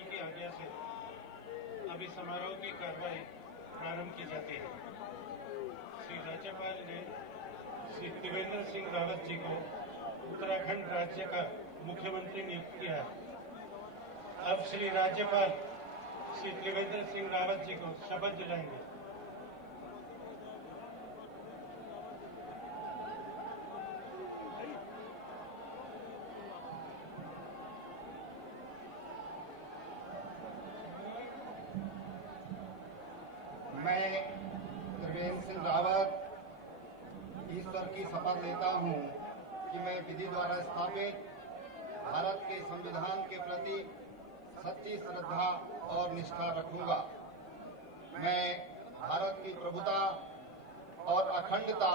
राज्यपाल की आज्ञा से अभी समारोह की कार्रवाई प्रारंभ की जाती है। श्री राज्यपाल ने श्री त्रिवेंद्र सिंह रावत जी को उत्तराखंड राज्य का मुख्यमंत्री नियुक्त किया है। अब श्री राज्यपाल श्री त्रिवेंद्र सिंह रावत जी को शपथ दिलाएंगे। मैं त्रिवेंद्र सिंह रावत ईश्वर की शपथ लेता हूं कि मैं विधि द्वारा स्थापित भारत के संविधान के प्रति सच्ची श्रद्धा और निष्ठा रखूंगा। मैं भारत की प्रभुता और अखंडता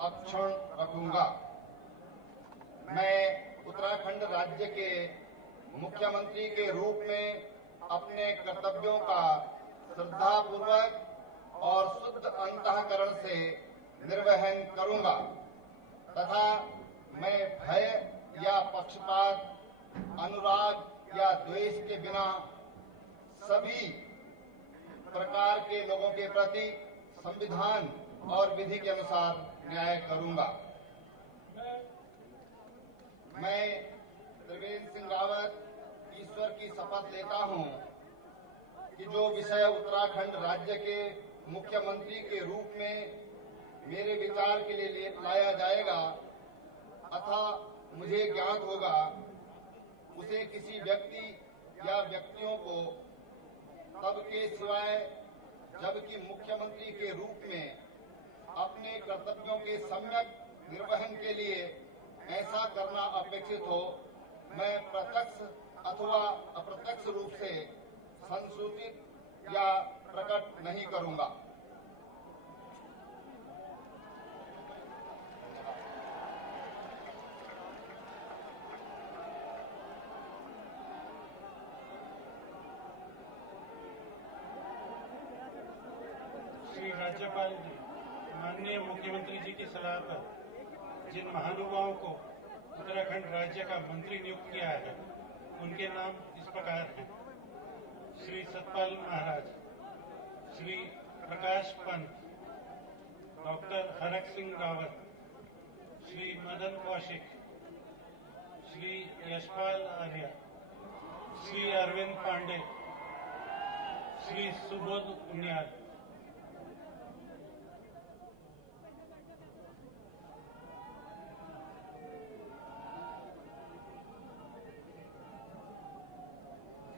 अक्षुण्ण रखूंगा। मैं उत्तराखंड राज्य के मुख्यमंत्री के रूप में अपने कर्तव्यों का श्रद्धापूर्वक और शुद्ध अंतःकरण से निर्वहन करूंगा तथा मैं भय या पक्षपात, अनुराग या द्वेष के बिना सभी प्रकार के लोगों के प्रति संविधान और विधि के अनुसार न्याय करूंगा। मैं त्रिवेंद्र सिंह रावत ईश्वर की शपथ लेता हूं कि जो विषय उत्तराखंड राज्य के मुख्यमंत्री के रूप में मेरे विचार के लिए लाया जाएगा अथवा मुझे ज्ञात होगा, उसे किसी व्यक्ति या व्यक्तियों को तब के सिवाय जबकि मुख्यमंत्री के रूप में अपने कर्तव्यों के सम्यक निर्वहन के लिए ऐसा करना अपेक्षित हो, मैं प्रत्यक्ष अथवा अप्रत्यक्ष रूप से संसूचित या प्रकट नहीं करूंगा। श्री राज्यपाल जी माननीय मुख्यमंत्री जी की सलाह पर जिन महानुभावों को उत्तराखंड राज्य का मंत्री नियुक्त किया है उनके नाम इस प्रकार हैं। श्री सतपाल महाराज, श्री प्रकाश पंत, डॉक्टर हरक सिंह रावत, श्री मदन कौशिक, श्री यशपाल आर्य, श्री अरविंद पांडे, श्री सुबोध उनियाल।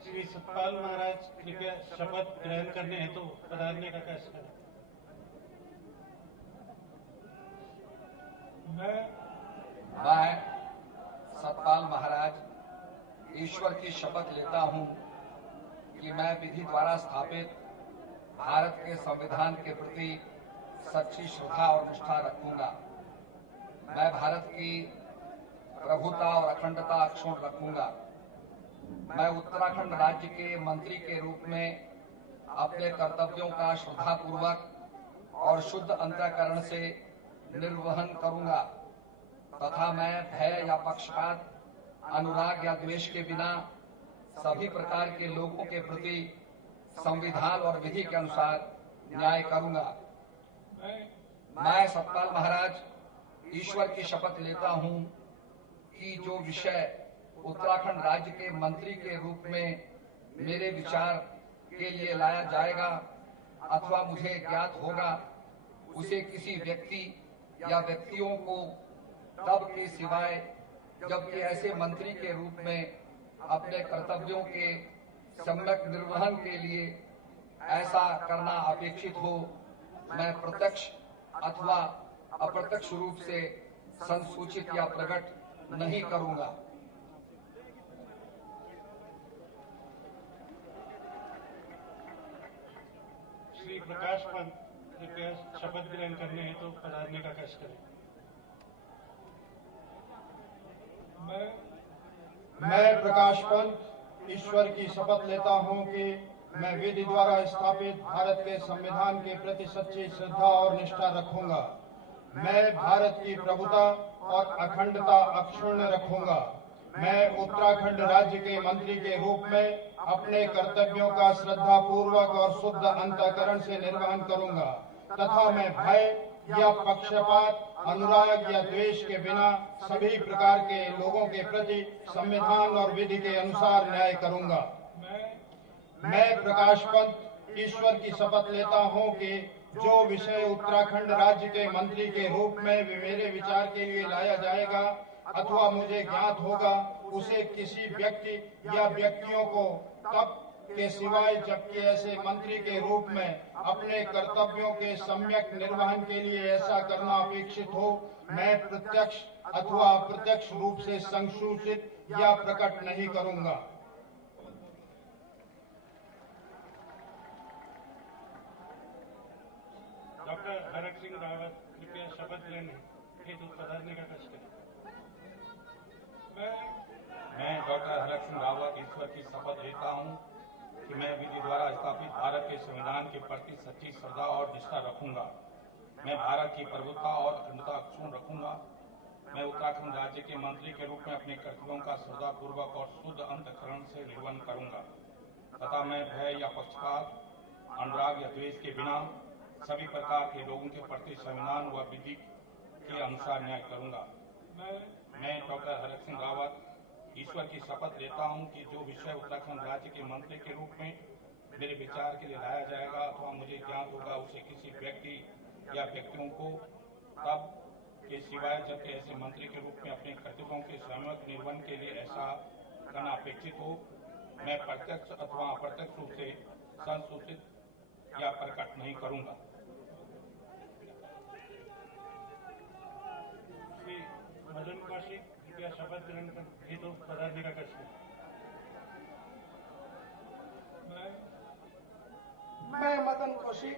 श्री सतपाल महाराज कृपया शपथ ग्रहण करने हेतु पधारने का कष्ट करें। मैं सतपाल महाराज ईश्वर की शपथ लेता हूं कि मैं विधि द्वारा स्थापित भारत के संविधान के प्रति सच्ची श्रद्धा और निष्ठा रखूंगा। मैं भारत की प्रभुता और अखंडता अक्षुण्ण रखूंगा। मैं उत्तराखंड राज्य के मंत्री के रूप में अपने कर्तव्यों का श्रद्धापूर्वक और शुद्ध अंतःकरण से निर्वहन करूंगा तथा मैं भय या पक्षपात, अनुराग या द्वेष के बिना सभी प्रकार के लोगों के प्रति संविधान और विधि के अनुसार न्याय करूंगा। मैं सतपाल महाराज ईश्वर की शपथ लेता हूं कि जो विषय उत्तराखंड राज्य के मंत्री के रूप में मेरे विचार के लिए लाया जाएगा अथवा मुझे ज्ञात होगा, उसे किसी व्यक्ति या व्यक्तियों को तब के सिवाय जबकि ऐसे मंत्री के रूप में अपने कर्तव्यों के सम्यक निर्वहन के लिए ऐसा करना अपेक्षित हो, मैं प्रत्यक्ष अथवा अप्रत्यक्ष रूप से संसूचित या प्रकट नहीं करूंगा। श्री प्रकाश पंत कृपया शपथ ग्रहण करने हेतु पधारने का कष्ट करें। मैं प्रकाश पंत ईश्वर की शपथ लेता हूं कि मैं विधि द्वारा स्थापित भारत के संविधान के प्रति सच्ची श्रद्धा और निष्ठा रखूंगा। मैं भारत की प्रभुता और अखंडता अक्षुण्ण रखूंगा। मैं उत्तराखंड राज्य के मंत्री के रूप में अपने कर्तव्यों का श्रद्धा पूर्वक और शुद्ध अंतःकरण से निर्वहन करूंगा तथा मैं भय या पक्षपात, अनुराग या द्वेष के बिना सभी प्रकार के लोगों के प्रति संविधान और विधि के अनुसार न्याय करूंगा। मैं प्रकाश पंत ईश्वर की शपथ लेता हूं कि जो विषय उत्तराखंड राज्य के मंत्री के रूप में मेरे विचार के लिए लाया जाएगा अथवा मुझे ज्ञात होगा, उसे किसी व्यक्ति या व्यक्तियों को तब के सिवाय जबकि ऐसे मंत्री के रूप में अपने कर्तव्यों के सम्यक निर्वहन के लिए ऐसा करना अपेक्षित हो, मैं प्रत्यक्ष अथवा अप्रत्यक्ष रूप से संसूचित या प्रकट नहीं करूंगा। डॉक्टर हरक सिंह रावत कृपया शपथ लेने हेतु पधारने का कष्ट करें। मैं डॉक्टर हरक सिंह रावत ईश्वर की शपथ लेता हूं कि मैं विधि द्वारा स्थापित भारत के संविधान के प्रति सच्ची श्रद्धा और निष्ठा रखूंगा। मैं भारत की प्रभुता और अखंडता अक्षुण्ण रखूंगा। मैं उत्तराखंड राज्य के मंत्री के रूप में अपने कर्तव्यों का श्रद्धापूर्वक और शुद्ध अंतःकरण से निर्वहन करूंगा तथा मैं भय या पक्षपात, अनुराग या द्वेष के बिना सभी प्रकार के लोगों के प्रति संविधान व विधि के अनुसार न्याय करूंगा। मैं डॉक्टर हरक सिंह रावत ईश्वर की शपथ लेता हूं कि जो विषय उत्तराखंड राज्य के मंत्री के रूप में मेरे विचार के लिए लाया जाएगा अथवा मुझे ज्ञात होगा, उसे किसी व्यक्ति या व्यक्तियों को तब के सिवाय जबकि ऐसे मंत्री के रूप में अपने कर्तव्यों के सम्यक निर्वहन के लिए ऐसा करना अपेक्षित हो, मैं प्रत्यक्ष अथवा अप्रत्यक्ष रूप से संसूचित या प्रकट नहीं करूंगा। श्री मदन कौशिक कृपया शपथ ग्रहण कर हेतु पधारने का कष्ट करें। मैं मदन कौशिक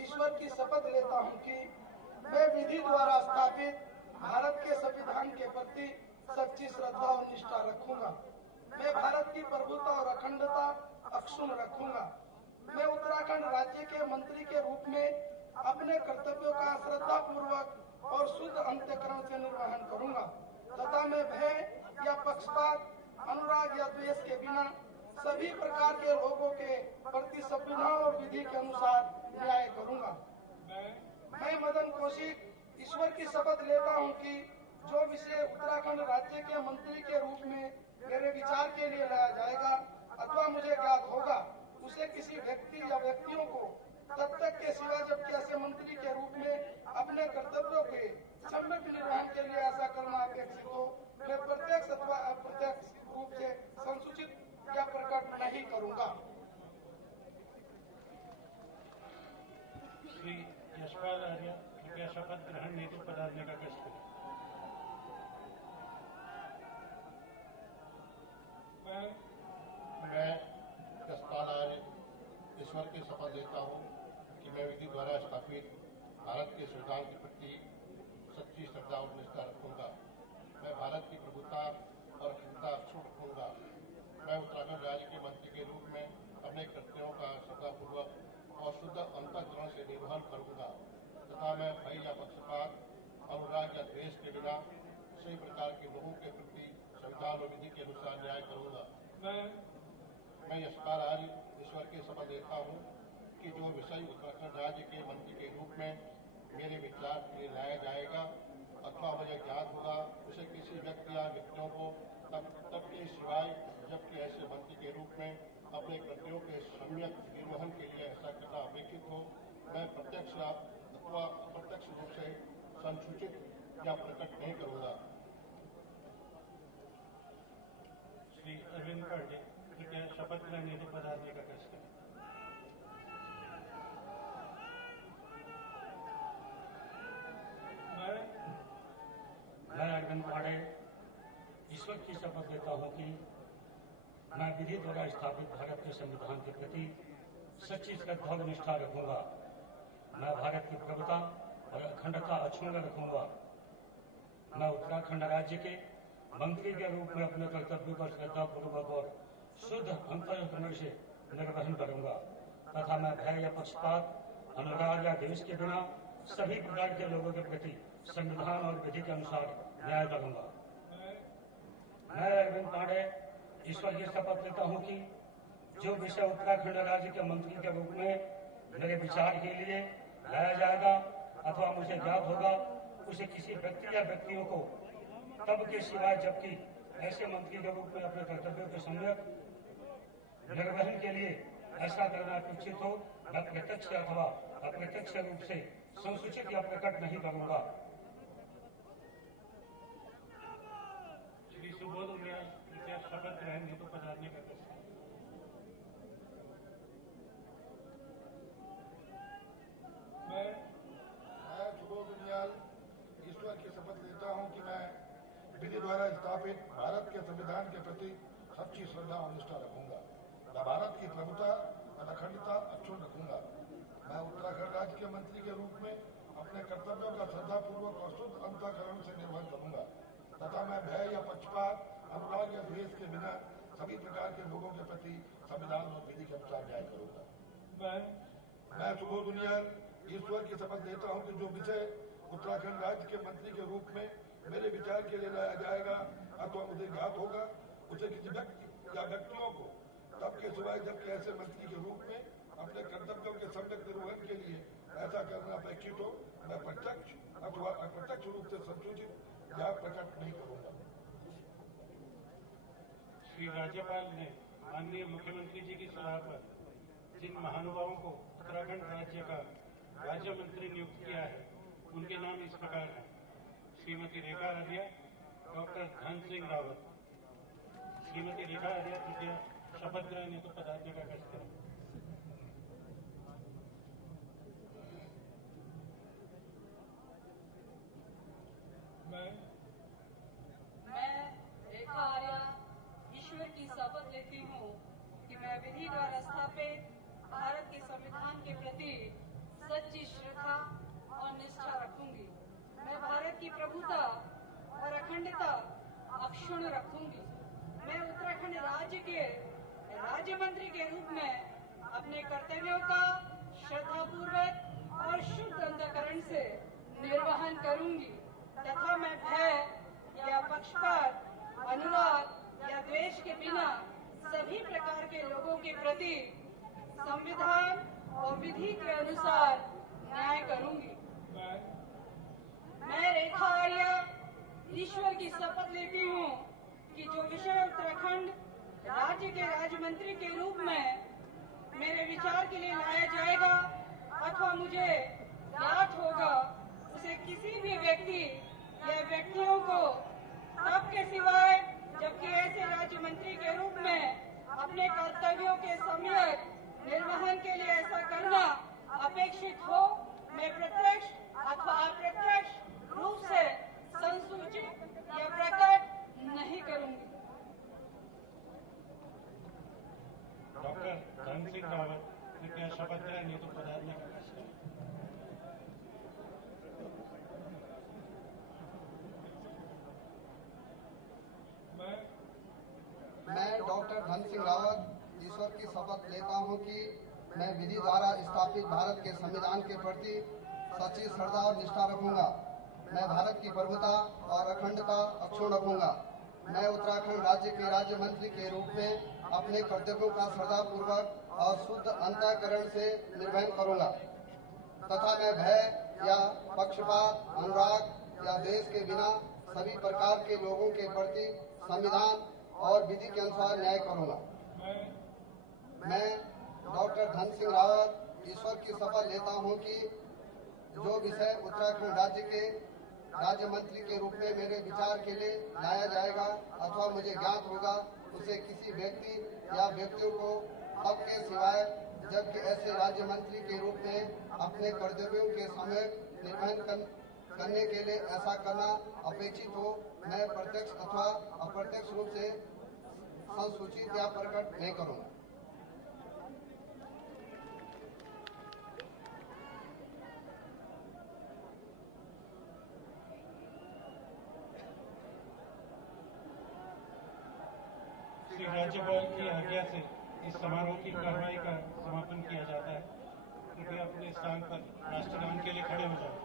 ईश्वर की शपथ लेता हूं कि मैं विधि द्वारा स्थापित भारत के संविधान के प्रति सच्ची श्रद्धा और निष्ठा रखूंगा। मैं भारत की प्रभुता और अखंडता अक्षुण्ण रखूंगा। मैं उत्तराखंड राज्य के मंत्री के रूप में अपने कर्तव्यों का श्रद्धा पूर्वक और शुद्ध अंतःकरण से निर्वहन करूंगा तथा मैं भय या पक्षपात, अनुराग या द्वेष के बिना सभी प्रकार के लोगों के प्रति संविधान और विधि के अनुसार न्याय करूंगा। मैं मदन कौशिक ईश्वर की शपथ लेता हूं कि जो विषय उत्तराखंड राज्य के मंत्री के रूप में मेरे विचार के लिए लाया जाएगा अथवा मुझे ज्ञात होगा, उसे किसी व्यक्ति या व्यक्तियों को तब तक के सिवा जबकि ऐसे मंत्री के रूप में अपने कर्तव्यों के सम्यक निर्वहन के लिए ऐसा करना अपेक्षित हो, मैं प्रत्यक्ष अथवा अप्रत्यक्ष रूप से संसूचित या प्रकट नहीं करूंगा। श्री यशपाल आर्य कृपया शपथ ग्रहण हेतु पधारने का कष्ट करें। मैं यशपाल आर्य ईश्वर की शपथ लेता हूं कि मैं विधि द्वारा स्थापित भारत के संविधान के प्रति सच्ची श्रद्धा और निष्ठा रखूंगा। मैं भारत की प्रभुता और अखंडता अक्षुण्ण रखूंगा। मैं उत्तराखंड राज्य के मंत्री के रूप में अपने कर्तव्यों का श्रद्धापूर्वक और शुद्ध अंतःकरण से निर्वहन करूंगा तथा मैं भय या पक्षपात, अनुराग या द्वेष के बिना सभी प्रकार के लोगों के प्रति संविधान और विधि के अनुसार न्याय करूंगा। मैं यशपाल आर्य ईश्वर की शपथ लेता हूं कि जो विषय उत्तराखंड राज्य के मंत्री के रूप में मेरे विचार के लिए लाया जाएगा अथवा मुझे ज्ञात होगा, उसे किसी व्यक्ति या व्यक्तियों को तब के सिवाय जबकि ऐसे मंत्री के रूप में अपने कर्तव्यों के सम्यक निर्वहन के लिए ऐसा करना अपेक्षित हो, मैं प्रत्यक्ष अथवा अप्रत्यक्ष रूप से संसूचित या प्रकट नहीं करूंगा। श्री अरविंद पांडे कृपया शपथ ग्रहण हेतु पधारने का कष्ट करें। मैं अरविंद पांडे ईश्वर की शपथ लेता हूं कि मैं विधि द्वारा स्थापित भारत के संविधान के प्रति सच्ची श्रद्धा और निष्ठा रखूंगा। मैं भारत की प्रभुता और अखंडता अक्षुण्ण रखूंगा। मैं उत्तराखंड राज्य के मंत्री के रूप में अपने कर्तव्यों का श्रद्धापूर्वक और शुद्ध अंतःकरण से निर्वहन करूंगा तथा मैं भय या पक्षपात, अनुराग या द्वेष के बिना सभी प्रकार के लोगों के प्रति संविधान और विधि के अनुसार न्याय करूंगा। मैं ईश्वर की शपथ लेता हूँ कि जो विषय उत्तराखंड राज्य के मंत्री के रूप में मेरे विचार के लिए लाया जाएगा अथवा मुझे ज्ञात होगा, उसे किसी व्यक्ति या व्यक्तियों को तब के सिवाय जबकि ऐसे मंत्री के रूप में अपने कर्तव्यों के सम्यक निर्वहन के लिए ऐसा करना अपेक्षित हो, मैं प्रत्यक्ष अथवा अप्रत्यक्ष रूप से संसूचित या प्रकट नहीं करूंगा। श्री सुबोध उनियाल शपथ ग्रहण हेतु पधारने का मैं सुबोध उनियाल ईश्वर की शपथ लेता हूं कि मैं विधि द्वारा स्थापित भारत के संविधान के प्रति सच्ची श्रद्धा और निष्ठा रखूंगा। मैं भारत की प्रभुता और अखंडता अक्षुण्ण रखूंगा। मैं उत्तराखंड राज्य के मंत्री के रूप में अपने कर्तव्यों का श्रद्धापूर्वक और शुद्ध अंतःकरण से निर्वहन करूंगा तथा मैं भय या पक्षपात, अनुराग या द्वेष के बिना सभी प्रकार के लोगों के प्रति संविधान और विधि के अनुसार न्याय करूंगा। मैं सुबोध उनियाल ईश्वर की शपथ लेता हूं कि जो विषय उत्तराखंड राज्य के मंत्री के रूप में मेरे विचार के लिए लाया जाएगा अथवा मुझे ज्ञात होगा, उसे किसी व्यक्ति या व्यक्तियों को तब के सिवाय जबकि ऐसे मंत्री के रूप में अपने कर्तव्यों के सम्यक निर्वहन के लिए ऐसा करना अपेक्षित हो, मैं प्रत्यक्ष अथवा अप्रत्यक्ष रूप से संसूचित या प्रकट नहीं करूंगा। श्री राज्यपाल ने माननीय मुख्यमंत्री जी की सलाह पर जिन महानुभावों को उत्तराखंड राज्य का राज्य मंत्री नियुक्त किया है, उनके नाम इस प्रकार हैं: श्रीमती रेखा आर्या, डॉक्टर धन सिंह रावत। श्रीमती रेखा आर्या कृपया शपथ ग्रहण हेतु पधारने का कष्ट करें। मैं रेखा आर्या ईश्वर की शपथ लेती हूँ कि मैं विधि द्वारा स्थापित भारत के संविधान के प्रति सच्ची श्रद्धा और निष्ठा रखूंगी। मैं भारत की प्रभुता और अखंडता अक्षुण्ण रखूंगी। मैं उत्तराखंड राज्य के राज्य मंत्री के रूप में अपने कर्तव्यों का श्रद्धापूर्वक और शुद्ध अंतःकरण से निर्वहन करूंगी तथा मैं भय या पक्षपात, अनुराग या द्वेष के बिना सभी प्रकार के लोगों के प्रति संविधान और विधि के अनुसार न्याय करूंगी। मैं रेखा आर्या ईश्वर की शपथ लेती हूँ कि जो विषय उत्तराखंड राज्य के राज्य मंत्री के रूप में मेरे विचार के लिए लाया जाएगा अथवा मुझे ज्ञात होगा, उसे किसी भी व्यक्ति या व्यक्तियों को तब के सिवाय जबकि ऐसे राज्य मंत्री के रूप में अपने कर्तव्यों के सम्यक निर्वहन के लिए ऐसा करना अपेक्षित हो, मैं प्रत्यक्ष अथवा अप्रत्यक्ष रूप से संसूचित या प्रकट नहीं करूंगी। डॉक्टर धन सिंह रावत कृपया शपथ ग्रहण हेतु पधारने का कष्ट करें। मैं डॉक्टर धन सिंह रावत ईश्वर की शपथ लेता हूं कि मैं विधि द्वारा स्थापित भारत के संविधान के प्रति सच्ची श्रद्धा और निष्ठा रखूंगा। मैं भारत की प्रभुता और अखंडता अक्षुण्ण रखूंगा। मैं उत्तराखंड राज्य के राज्य मंत्री के रूप में अपने कर्तव्यों का श्रद्धापूर्वक और शुद्ध अंतःकरण से निर्वहन करूंगा तथा मैं भय या पक्षपात, अनुराग या द्वेष के बिना सभी प्रकार के लोगों के प्रति संविधान और विधि के अनुसार न्याय करूंगा। मैं डॉक्टर धन सिंह रावत ईश्वर की शपथ लेता हूं कि जो विषय उत्तराखंड राज्य के राज्य मंत्री के रूप में मेरे विचार के लिए लाया जाएगा अथवा मुझे ज्ञात होगा, उसे किसी व्यक्ति या व्यक्तियों को तब के सिवाय जबकि ऐसे राज्य मंत्री के रूप में अपने कर्तव्यों के समय निर्वहन करने के लिए ऐसा करना अपेक्षित हो, मैं प्रत्यक्ष अथवा अप्रत्यक्ष रूप से संसूचित या प्रकट नहीं करूंगा। श्री राज्यपाल की आज्ञा से इस समारोह की कार्रवाई का समापन किया जाता है। कृपया अपने स्थान पर राष्ट्रगान के लिए खड़े हो जाएं।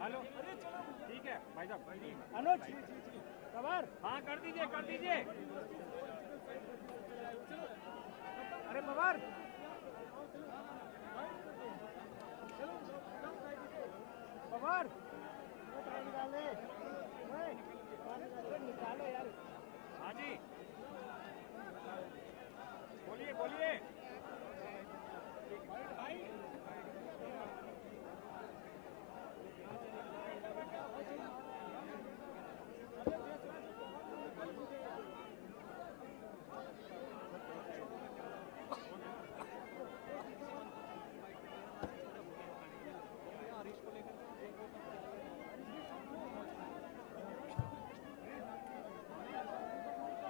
हेलो, ठीक है भाई साहब। अनुज कवर, हाँ कर दीजिए कर दीजिए। अरे पवार पवार निकालो यार।